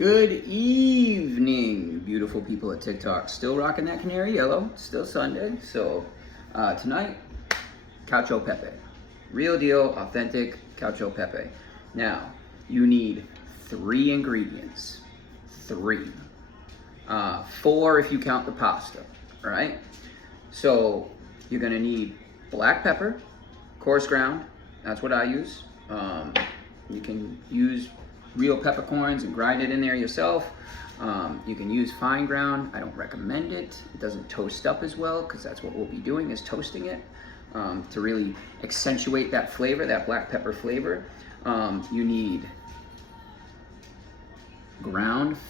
Good evening, beautiful people at TikTok. Still rocking that canary yellow, still Sunday. So tonight, Cacio Pepe. Real deal, authentic Cacio Pepe. Now, you need 3 ingredients. 3. 4 if you count the pasta, all right? So you're gonna need black pepper, coarse ground. That's what I use. You can use real peppercorns and grind it in there yourself. You can use fine ground. I don't recommend it. It doesn't toast up as well because that's what we'll be doing is toasting it to really accentuate that flavor, that black pepper flavor. You need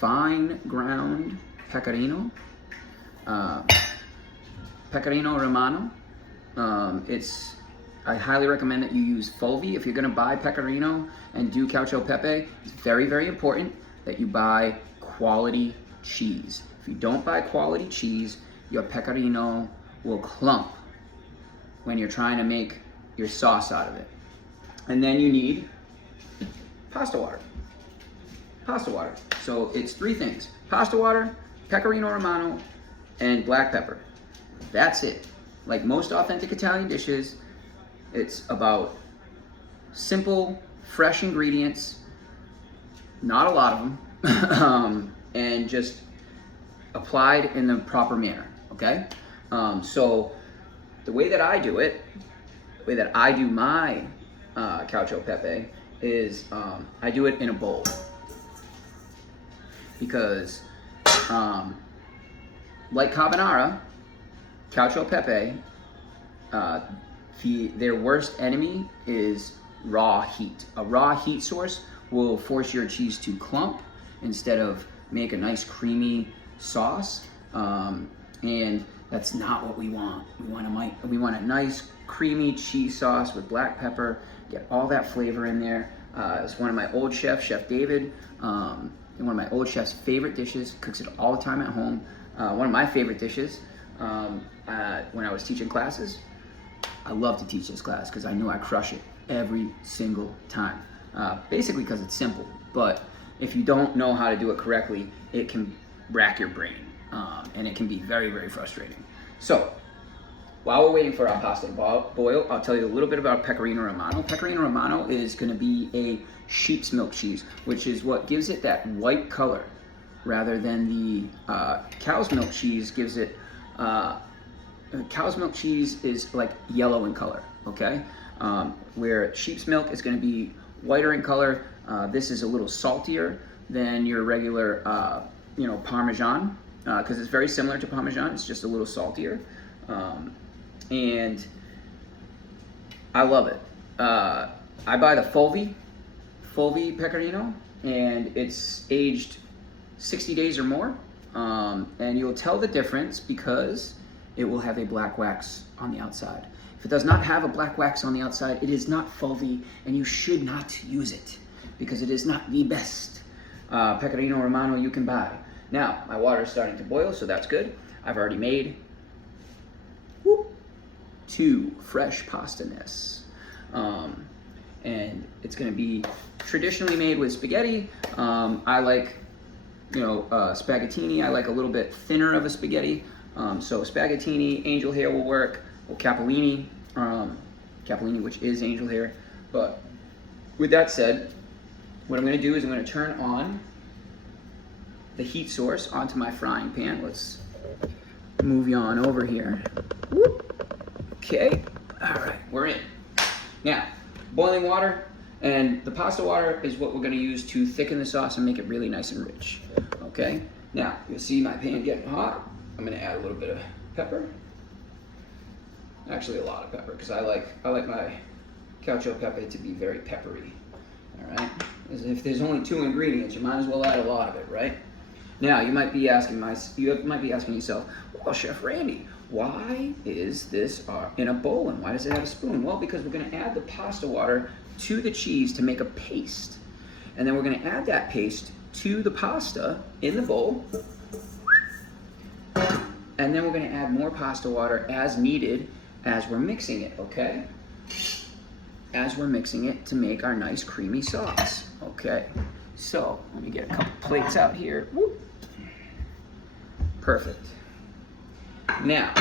fine ground pecorino, pecorino romano. I highly recommend that you use fulvi. If you're gonna buy pecorino and do Cacio Pepe, it's very, very important that you buy quality cheese. If you don't buy quality cheese, your pecorino will clump when you're trying to make your sauce out of it. And then you need pasta water. Pasta water. So it's 3 things: pasta water, pecorino romano, and black pepper. That's it. Like most authentic Italian dishes, it's about simple, fresh ingredients, not a lot of them, and just applied in the proper manner, okay? So the way that I do it, the way that I do my Cacio Pepe is I do it in a bowl. Because like carbonara, Cacio Pepe, their worst enemy is raw heat. A raw heat source will force your cheese to clump instead of make a nice creamy sauce, and that's not what we want. We want a nice creamy cheese sauce with black pepper. Get all that flavor in there. It's one of my old chefs, Chef David, one of my old chef's favorite dishes. Cooks it all the time at home. One of my favorite dishes when I was teaching classes. I love to teach this class because I knew I crush it every single time. Basically because it's simple, but if you don't know how to do it correctly, it can rack your brain, and it can be very, very frustrating. So, while we're waiting for our pasta to boil, I'll tell you a little bit about Pecorino Romano. Pecorino Romano is going to be a sheep's milk cheese, which is what gives it that white color, rather than the cow's milk cheese gives it. Cow's milk cheese is like yellow in color, okay? Where sheep's milk is going to be whiter in color. This is a little saltier than your regular, Parmesan, because it's very similar to Parmesan. It's just a little saltier, and I love it. I buy the fulvi pecorino, and it's aged 60 days or more, and you'll tell the difference because it will have a black wax on the outside. If it does not have a black wax on the outside, it is not fulvi, and you should not use it because it is not the best pecorino romano you can buy. Now, my water is starting to boil, so that's good. I've already made 2 fresh pasta nests. And it's gonna be traditionally made with spaghetti. I like, spaghettini. I like a little bit thinner of a spaghetti. So spaghettini, angel hair will work, or capellini, which is angel hair. But with that said, what I'm going to do is I'm going to turn on the heat source onto my frying pan. Let's move you on over here. Okay, all right, we're in. Now, boiling water, and the pasta water is what we're going to use to thicken the sauce and make it really nice and rich. Okay, now you'll see my pan getting hot. I'm gonna add a little bit of pepper. Actually, a lot of pepper, because I like my Cacio Pepe to be very peppery. All right. If there's only 2 ingredients, you might as well add a lot of it, right? Now, you might be asking yourself, well, Chef Randy, why is this in a bowl and why does it have a spoon? Well, because we're gonna add the pasta water to the cheese to make a paste, and then we're gonna add that paste to the pasta in the bowl. And then we're going to add more pasta water as needed as we're mixing it, okay? As we're mixing it to make our nice creamy sauce, okay? So let me get a couple plates out here. Whoop. Perfect. Now,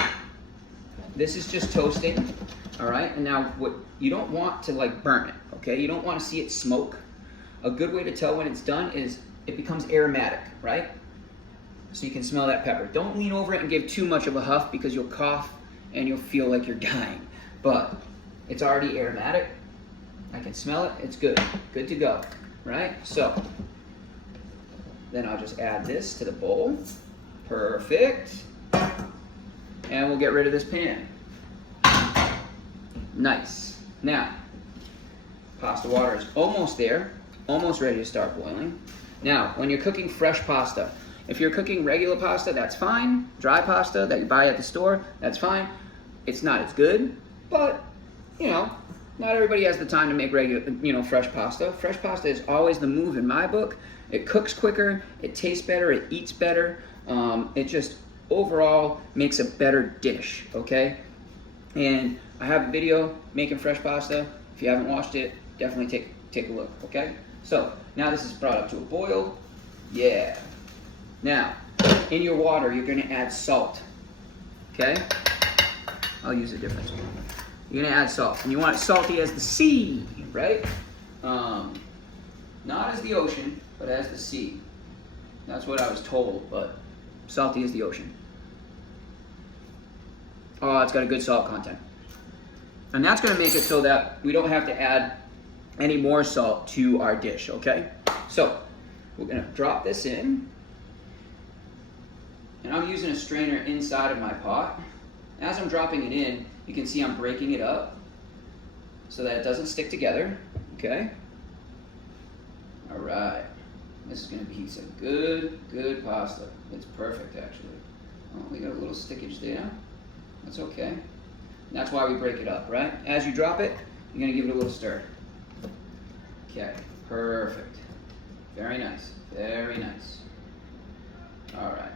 this is just toasting, all right? And now what you don't want to like burn it, okay? You don't want to see it smoke. A good way to tell when it's done is it becomes aromatic, right? So you can smell that pepper. Don't lean over it and give too much of a huff because you'll cough and you'll feel like you're dying. But it's already aromatic. I can smell it. It's good. Good to go, right? So then I'll just add this to the bowl. Perfect. And we'll get rid of this pan. Nice. Now, pasta water is almost there, almost ready to start boiling. Now, when you're cooking fresh pasta, if you're cooking regular pasta, that's fine. Dry pasta that you buy at the store, that's fine. It's not as good, but, you know, not everybody has the time to make regular, fresh pasta. Fresh pasta is always the move in my book. It cooks quicker, it tastes better, it eats better. It just overall makes a better dish, okay? And I have a video making fresh pasta. If you haven't watched it, definitely take a look, okay? So now this is brought up to a boil. Yeah. Now, in your water, you're gonna add salt, okay? I'll use a different spoon. You're gonna add salt, and you want it salty as the sea, right? Not as the ocean, but as the sea. That's what I was told, but salty as the ocean. Oh, it's got a good salt content. And that's gonna make it so that we don't have to add any more salt to our dish, okay? So, we're gonna drop this in. And I'm using a strainer inside of my pot. As I'm dropping it in, you can see I'm breaking it up so that it doesn't stick together, okay? All right, this is gonna be some good pasta. It's perfect, actually. Oh, we got a little stickage there. That's okay. That's why we break it up, right? As you drop it, you're gonna give it a little stir. Okay, perfect. Very nice, very nice. All right.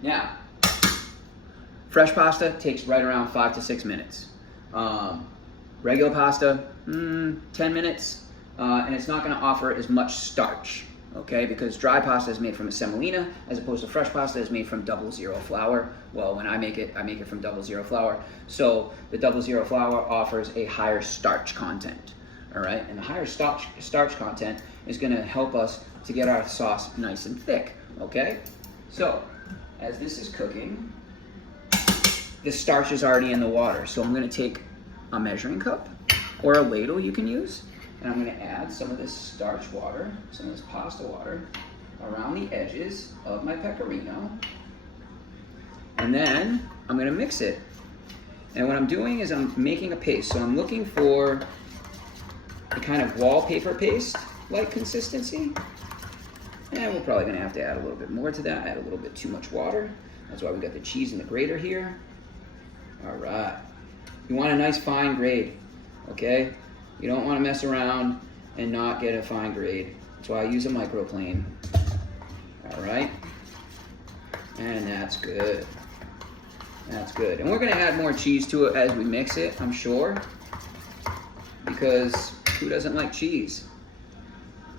Now, fresh pasta takes right around 5 to 6 minutes. Regular pasta, 10 minutes, and it's not gonna offer as much starch, okay? Because dry pasta is made from a semolina, as opposed to fresh pasta is made from 00 flour. Well, when I make it from 00 flour. So the 00 flour offers a higher starch content, all right? And the higher starch content is gonna help us to get our sauce nice and thick, okay? So, as this is cooking, the starch is already in the water. So I'm gonna take a measuring cup or a ladle you can use, and I'm gonna add some of this starch water, some of this pasta water, around the edges of my pecorino. And then I'm gonna mix it. And what I'm doing is I'm making a paste. So I'm looking for a kind of wallpaper paste-like consistency. And we're probably gonna have to add a little bit more to that, add a little bit too much water. That's why we got the cheese in the grater here. All right. You want a nice fine grade, okay? You don't wanna mess around and not get a fine grade. That's why I use a microplane. All right. And that's good. That's good. And we're gonna add more cheese to it as we mix it, I'm sure. Because who doesn't like cheese?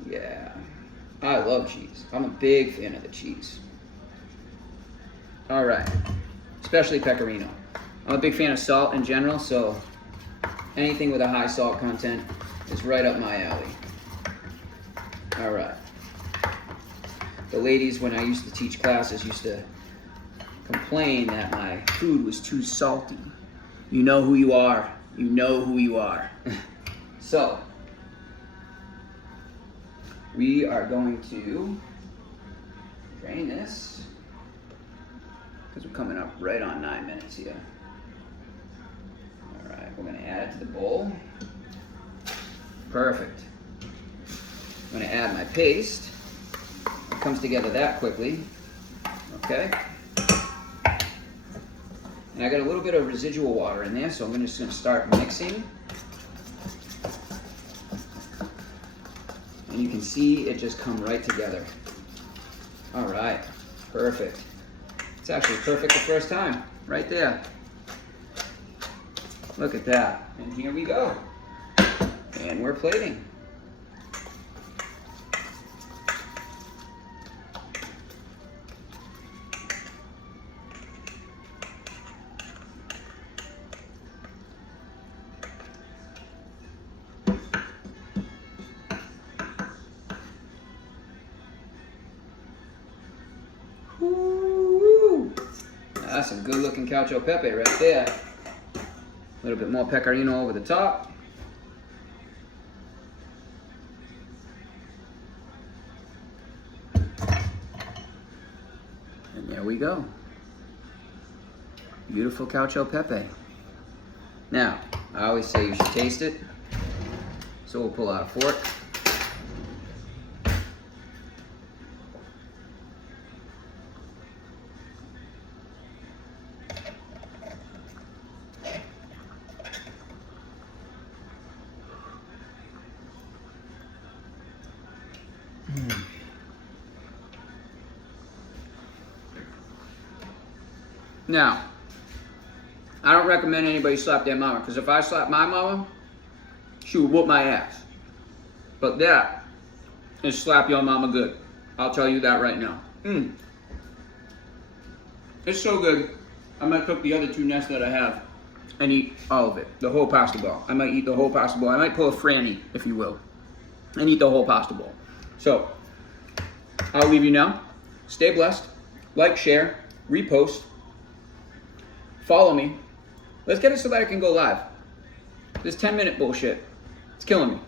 Yeah. I love cheese. I'm a big fan of the cheese. All right, especially pecorino. I'm a big fan of salt in general, so anything with a high salt content is right up my alley. All right. The ladies, when I used to teach classes, used to complain that my food was too salty. You know who you are. You know who you are. So, we are going to drain this because we're coming up right on 9 minutes here. All right, we're gonna add it to the bowl. Perfect. I'm gonna add my paste. It comes together that quickly. Okay. And I got a little bit of residual water in there, so I'm just gonna start mixing. And you can see it just come right together. All right, perfect. It's actually perfect the first time, right there. Look at that, and here we go. And we're plating. That's some good looking Cacio Pepe right there. A little bit more pecorino over the top. And there we go. Beautiful Cacio Pepe. Now, I always say you should taste it. So we'll pull out a fork. Now, I don't recommend anybody slap their mama, because if I slap my mama, she would whoop my ass. But that is slap your mama good. I'll tell you that right now. It's so good. I might cook the other two nests that I have and eat all of it, the whole pasta ball. I might eat the whole pasta ball. I might pull a Franny, if you will, and eat the whole pasta ball. So, I'll leave you now. Stay blessed. Like, share, repost. Follow me. Let's get it so that I can go live. This 10-minute bullshit, it's killing me.